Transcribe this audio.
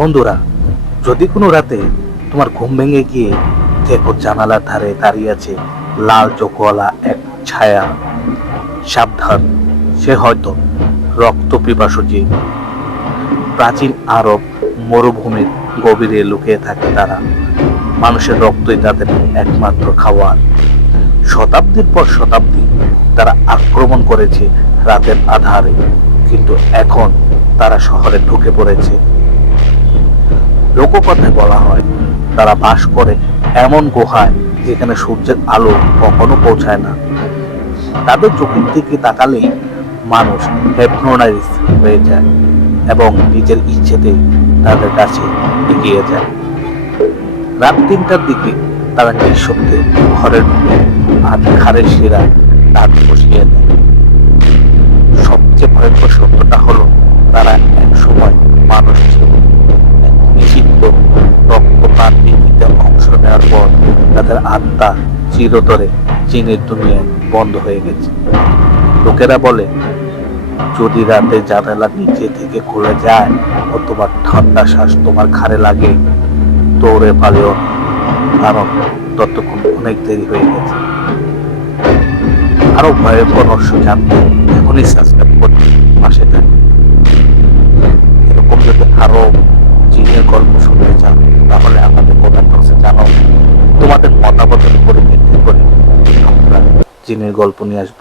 বন্ধুরা, যদি কোনো রাতে তোমার ঘুম ভেঙে গিয়ে দেখো জানালার ধারে দাঁড়িয়ে আছে লাল চোখওয়ালা এক ছায়া, সাবধান, সে হয়তো রক্ত পিপাসু জীব প্রাচীন আরব মরুভূমির গভীরে লুকিয়ে থাকে তারা। মানুষের রক্তই তাদের একমাত্র খাওয়ার। শতাব্দীর পর শতাব্দী তারা আক্রমণ করেছে রাতের আধারে, কিন্তু এখন তারা শহরে ঢুকে পড়েছে। লোককথায় বলা হয়। তারা বাস করে এমন গুহায় যেখানে সূর্যের আলো কখনো পৌঁছায় না। তাদের চোখের দিকে তাকালেই মানুষ হেপনোনাইজ হয়ে যায় এবং নিজের ইচ্ছেতেই তাদের কাছে এগিয়ে যায়। রাত তিনটার দিকে তারা নিঃশব্দে ঘরের ঢুকে আর ঘাড়ের শিরা দাঁত বসিয়ে দেয়। সবচেয়ে ভয়ঙ্কর সত্যটা হলো তারা এক সময় মানুষ ছিল। রক্তপাত নীতিতে অংশ নেওয়ার পর তাদের আত্মা চিরতরে চীনের দুনিয়ায় বন্ধ হয়ে গেছে। লোকেরা বলে, যদি রাতে জানালা নিচে থেকে খুলে যায় অথবা ঠান্ডা শ্বাস তোমার ঘাড়ে লাগে, দৌড়ে পালিও। কারণ ততক্ষণ অনেক দেরি হয়ে গেছে। আরও ভয়ঙ্কর রহস্য জানতে এখনই সাবস্ক্রাইব করতে পাশে থাকবে জিনের গল্প নিয়ে আসব।